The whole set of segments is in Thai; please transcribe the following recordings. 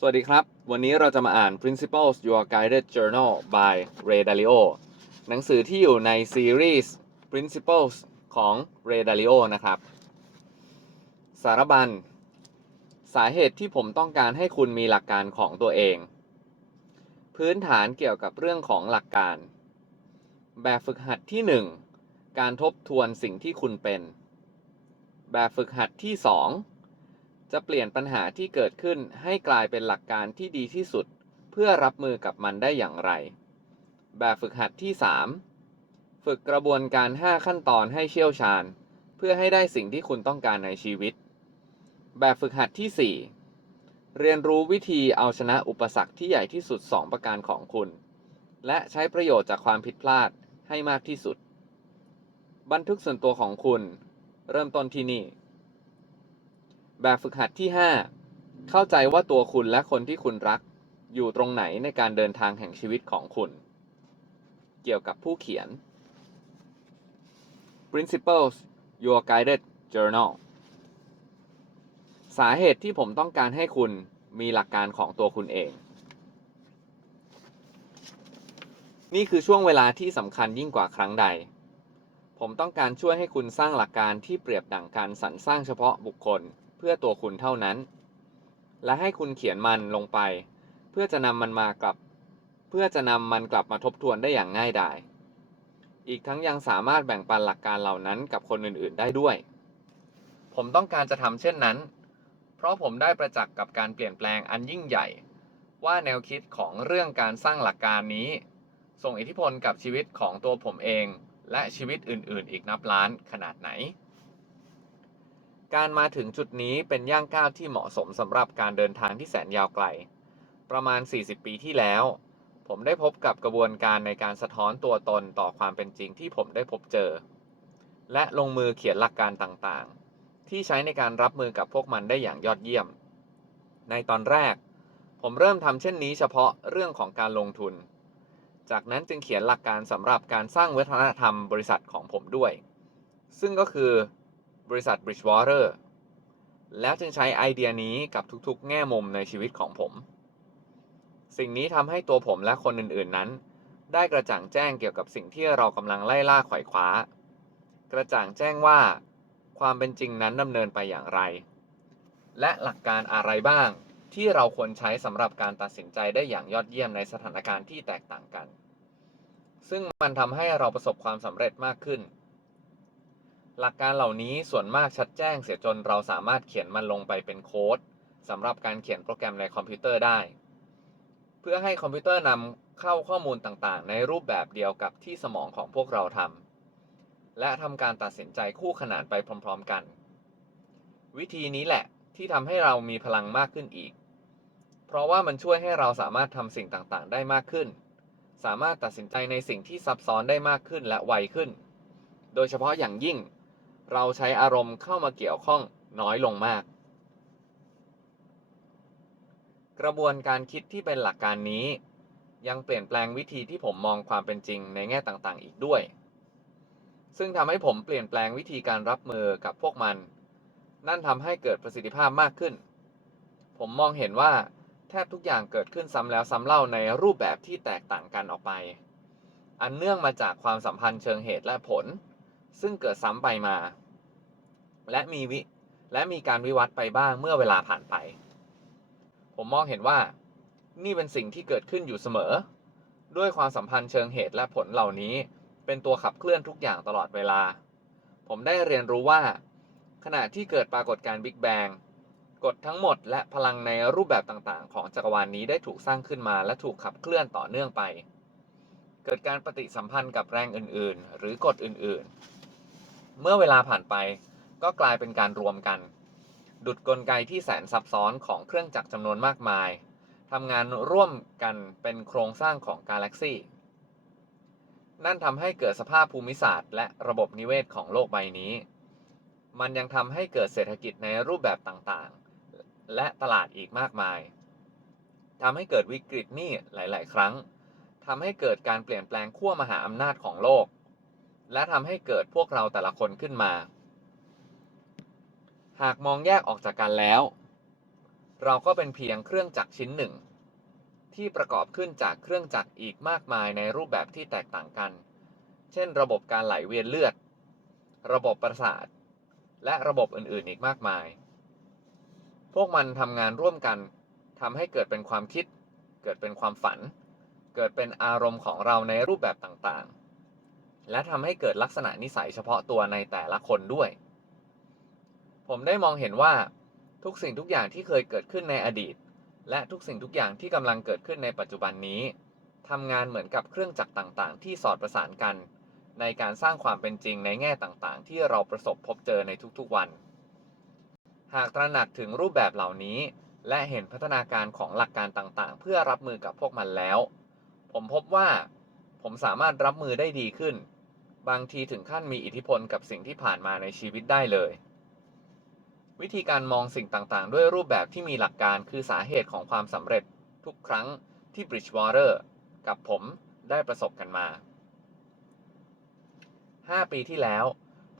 สวัสดีครับ วันนี้เราจะมาอ่าน Principles Your Guided Journal by Ray Dalio หนังสือที่อยู่ในซีรีส์ Principles ของ Ray Dalio นะครับ สารบัญ สาเหตุที่ผมต้องการให้คุณมีหลักการของตัวเอง พื้นฐานเกี่ยวกับเรื่องของหลักการ แบบฝึกหัดที่ 1 การทบทวนสิ่งที่คุณเป็น แบบฝึกหัดที่ 2 จะเปลี่ยนปัญหาที่เกิดขึ้นให้กลายเป็นหลักการที่ดีที่สุด เพื่อรับมือกับมันได้อย่างไร แบบฝึกหัดที่ 3 ฝึกกระบวนการ 5 ขั้นตอนให้เชี่ยวชาญ เพื่อให้ได้สิ่งที่คุณต้องการในชีวิต แบบฝึกหัดที่ 4 เรียนรู้วิธีเอาชนะอุปสรรคที่ใหญ่ที่สุด 2 ประการของคุณ และใช้ประโยชน์จากความผิดพลาดให้มากที่สุด บันทึกส่วนตัวของคุณ เริ่มต้นที่นี่ แบบฝึกหัดที่ 5 เข้าใจว่าตัวคุณและคนที่คุณรัก อยู่ตรงไหนในการเดินทางแห่งชีวิตของคุณ เกี่ยวกับผู้เขียน Principles Your Guided Journal สาเหตุที่ผมต้องการให้คุณมีหลักการของตัวคุณเอง นี่คือช่วงเวลาที่สำคัญยิ่งกว่าครั้งใด ผมต้องการช่วยให้คุณสร้างหลักการที่เปรียบดั่งการสรรสร้างเฉพาะบุคคล พื่อตัวคุณเท่านั้น และให้คุณเขียนมันลงไป เพื่อจะนำมันมากลับ เพื่อจะนำมันกลับมาทบทวนได้อย่างง่ายดายอีกทั้งยังสามารถแบ่งปันหลักการเหล่านั้นกับคนอื่นๆ ได้ด้วย ผมต้องการจะทำเช่นนั้น เพราะผมได้ประจักษ์กับการเปลี่ยนแปลงอันยิ่งใหญ่ ว่าแนวคิดของเรื่องการสร้างหลักการนี้ ส่งอิทธิพลกับชีวิตของตัวผมเอง และชีวิตอื่นๆ อีกนับล้านขนาดไหน การมาถึงจุดนี้เป็นย่างก้าวที่เหมาะสมสำหรับการเดินทางที่แสนยาวไกล ประมาณ 40 ปีที่แล้ว ผมได้พบกับกระบวนการในการสะท้อนตัวตนต่อความเป็นจริงที่ผมได้พบเจอ และลงมือเขียนหลักการต่างๆ ที่ใช้ในการรับมือกับพวกมันได้อย่างยอดเยี่ยม ในตอนแรก ผมเริ่มทำเช่นนี้เฉพาะเรื่องของการลงทุน จากนั้นจึงเขียนหลักการสำหรับการสร้างวัฒนธรรมบริษัทของผมด้วย ซึ่งก็คือ บริษัท Bridgewater แล้วจึงใช้ไอเดียนี้กับทุกๆ แง่มุมในชีวิตของผม สิ่งนี้ทำให้ตัวผมและคนอื่นๆนั้น ได้กระจ่างแจ้งเกี่ยวกับสิ่งที่เรากำลังไล่ล่าไขว่คว้า กระจ่างแจ้งว่าความเป็นจริงนั้นดำเนินไปอย่างไร และหลักการอะไรบ้างที่เราควรใช้สำหรับการตัดสินใจได้อย่างยอดเยี่ยมในสถานการณ์ที่แตกต่างกัน ซึ่งมันทำให้เราประสบความสำเร็จมากขึ้น หลักการเหล่านี้ส่วนมากชัดแจ้งเสียจนเราสามารถเขียนมันลงไปเป็นโค้ดสำหรับการเขียนโปรแกรมในคอมพิวเตอร์ได้ เพื่อให้คอมพิวเตอร์นำเข้าข้อมูลต่างๆ ในรูปแบบเดียวกับที่สมองของพวกเราทำและทำการตัดสินใจคู่ขนานไปพร้อม ๆ กัน วิธีนี้แหละที่ทำให้เรามีพลังมากขึ้นอีก เพราะว่ามันช่วยให้เราสามารถทำสิ่งต่างๆ ได้มากขึ้น สามารถตัดสินใจในสิ่งที่ซับซ้อนได้มากขึ้นและไวขึ้น โดยเฉพาะอย่างยิ่ง เราใช้อารมณ์เข้ามาเกี่ยวข้องน้อยลงมาก กระบวนการคิดที่เป็นหลักการนี้ ยังเปลี่ยนแปลงวิธีที่ผมมองความเป็นจริงในแง่ต่างๆ อีกด้วย ซึ่งทำให้ผมเปลี่ยนแปลงวิธีการรับมือกับพวกมัน นั่นทำให้เกิดประสิทธิภาพมากขึ้น ผมมองเห็นว่าแทบทุกอย่างเกิดขึ้นซ้ำแล้วซ้ำเล่าในรูปแบบที่แตกต่างกันออกไป อันเนื่องมาจากความสัมพันธ์เชิงเหตุและผล ซึ่งเกิดซ้ำไปมา และมีวิและมีการวิวัฒน์ไปบ้างเมื่อเวลาผ่านไป ผมมองเห็นว่านี่เป็นสิ่งที่เกิดขึ้นอยู่เสมอ ด้วยความสัมพันธ์เชิงเหตุและผลเหล่านี้ เป็นตัวขับเคลื่อนทุกอย่างตลอดเวลา ผมได้เรียนรู้ว่า ขณะที่เกิดปรากฏการณ์บิ๊กแบงกฎทั้งหมดและพลังในรูปแบบต่างๆ ของจักรวาลนนี้ได้ถูกสร้างขึ้นมาและถูกขับเคลื่อนต่อเนื่องไป เกิดการปฏิสัมพันธ์กับแรงอื่นๆ หรือกฎอื่นๆ เมื่อเวลาผ่านไปก็กลายเป็นการรวมกัน ดุดกลไกที่แสนซับซ้อนของเครื่องจักรจำนวนมากมายทำงานร่วมกันเป็นโครงสร้างของกาแล็กซี่นั่นทำให้เกิดสภาพภูมิศาสตร์ และระบบนิเวศของโลกใบนี้ มันยังทำให้เกิดเศรษฐกิจในรูปแบบต่างๆ และตลาดอีกมากมายทำให้เกิดวิกฤตนี้หลาย ๆ ครั้งทำให้เกิดการเปลี่ยนแปลงขั้วมหาอำนาจของโลก และทำให้เกิดพวกเราแต่ละคนขึ้นมา หากมองแยกออกจากกันแล้ว เราก็เป็นเพียงเครื่องจักรชิ้นหนึ่ง ที่ประกอบขึ้นจากเครื่องจักรอีกมากมายในรูปแบบที่แตกต่างกัน เช่น ระบบการไหลเวียนเลือด ระบบประสาท และระบบอื่นๆ อีกมากมาย พวกมันทำงานร่วมกันทำให้เกิดเป็นความคิด เกิดเป็นความฝัน เกิดเป็นอารมณ์ของเราในรูปแบบต่างๆ และทำให้เกิดลักษณะนิสัยเฉพาะตัวในแต่ละคนด้วย ผมได้มองเห็นว่าทุกสิ่งทุกอย่างที่เคยเกิดขึ้นในอดีต และทุกสิ่งทุกอย่างที่กำลังเกิดขึ้นในปัจจุบันนี้ทำงานเหมือนกับเครื่องจักรต่างๆ ที่สอดประสานกัน ในการสร้างความเป็นจริงในแง่ต่างๆ ที่เราประสบพบเจอในทุกๆวัน หากตระหนักถึงรูปแบบเหล่านี้ และเห็นพัฒนาการของหลักการต่างๆ เพื่อรับมือกับพวกมันแล้ว ผมพบว่า ผมสามารถรับมือได้ดีขึ้น บางทีถึงขั้นมีอิทธิพลกับสิ่งที่ผ่านมาในชีวิตได้เลย วิธีการมองสิ่งต่างๆ ด้วยรูปแบบที่มีหลักการคือสาเหตุของความสำเร็จทุกครั้งที่ Bridgewater กับผมได้ประสบกันมา 5 ปีที่แล้ว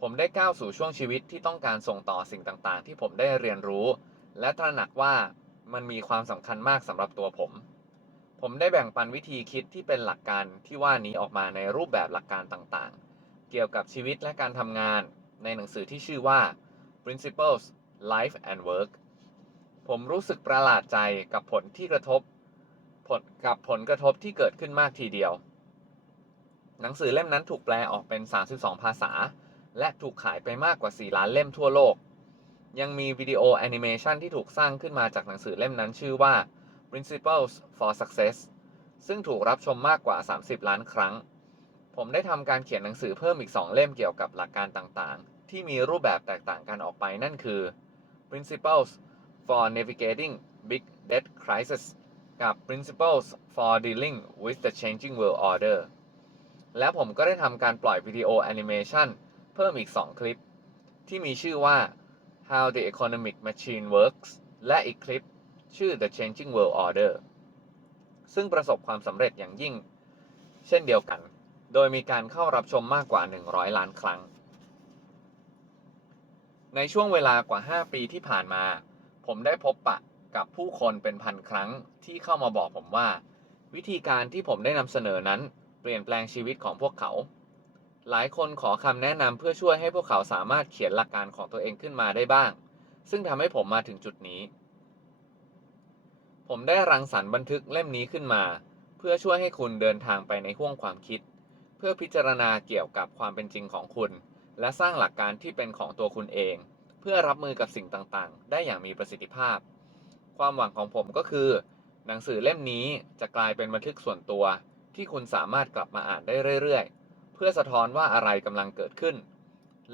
ผมได้ก้าวสู่ช่วงชีวิตที่ต้องการส่งต่อสิ่งต่างๆ ที่ผมได้เรียนรู้ และตระหนักว่ามันมีความสำคัญมากสำหรับตัวผม ผมได้แบ่งปันวิธีคิดที่เป็นหลักการที่ว่านี้ออกมาในรูปแบบหลักการต่างๆ เกี่ยวกับชีวิตและการทำงานในหนังสือที่ชื่อว่า Principles Life and Work ผมรู้สึกประหลาดใจกับผลที่กระทบผลกับผลกระทบที่เกิดขึ้นมากทีเดียว หนังสือเล่มนั้นถูกแปลออกเป็น 32 ภาษา และถูกขายไปมากกว่า 4 ล้านเล่มทั่วโลก ยังมีวิดีโอแอนิเมชันที่ถูกสร้างขึ้นมาจากหนังสือเล่มนั้นชื่อว่า Principles for Success ซึ่งถูกรับชมมากกว่า 30 ล้านครั้ง ผมได้ทำการเขียนหนังสือเพิ่มอีก 2 เล่มเกี่ยวกับหลักการต่างๆ ที่มีรูปแบบแตกต่างกันออกไปนั่นคือ Principles for Navigating Big Debt Crisis กับ Principles for Dealing with the Changing World Order และผมก็ได้ทำการปล่อยวิดีโอแอนิเมชันเพิ่มอีก 2 คลิป ที่มีชื่อว่า How the Economic Machine Works และอีกคลิปชื่อ The Changing World Order ซึ่งประสบความสำเร็จอย่างยิ่ง เช่นเดียวกัน โดยมีการเข้ารับชมมากกว่า 100 ล้านครั้ง ในช่วงเวลากว่า 5 ปีที่ผ่านมา ผมได้พบปะกับผู้คนเป็นพันครั้งที่เข้ามาบอกผมว่า วิธีการที่ผมได้นำเสนอนั้น เปลี่ยนแปลงชีวิตของพวกเขา หลายคนขอคำแนะนำเพื่อช่วยให้พวกเขาสามารถเขียนหลักการของตัวเองขึ้นมาได้บ้าง ซึ่งทำให้ผมมาถึงจุดนี้ ผมได้รังสรรค์บันทึกเล่มนี้ขึ้นมา เพื่อช่วยให้คุณเดินทางไปในห้วงความคิด เพื่อพิจารณาเกี่ยวกับความเป็นจริงของคุณ และสร้างหลักการที่เป็นของตัวคุณเอง เพื่อรับมือกับสิ่งต่างๆ ได้อย่างมีประสิทธิภาพ ความหวังของผมก็คือ หนังสือเล่มนี้จะกลายเป็นบันทึกส่วนตัว ที่คุณสามารถกลับมาอ่านได้เรื่อยๆ เพื่อสะท้อนว่าอะไรกำลังเกิดขึ้น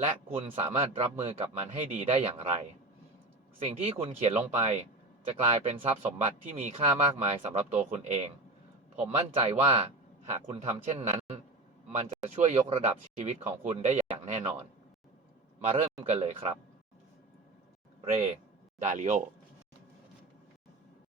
และคุณสามารถรับมือกับมันให้ดีได้อย่างไร สิ่งที่คุณเขียนลงไป จะกลายเป็นทรัพย์สมบัติที่มีค่ามากมายสำหรับตัวคุณเอง ผมมั่นใจว่าหากคุณทำเช่นนั้น มันจะช่วยยกระดับชีวิตของคุณได้อย่างแน่นอน มาเริ่มกันเลยครับ เร ดาลิโอ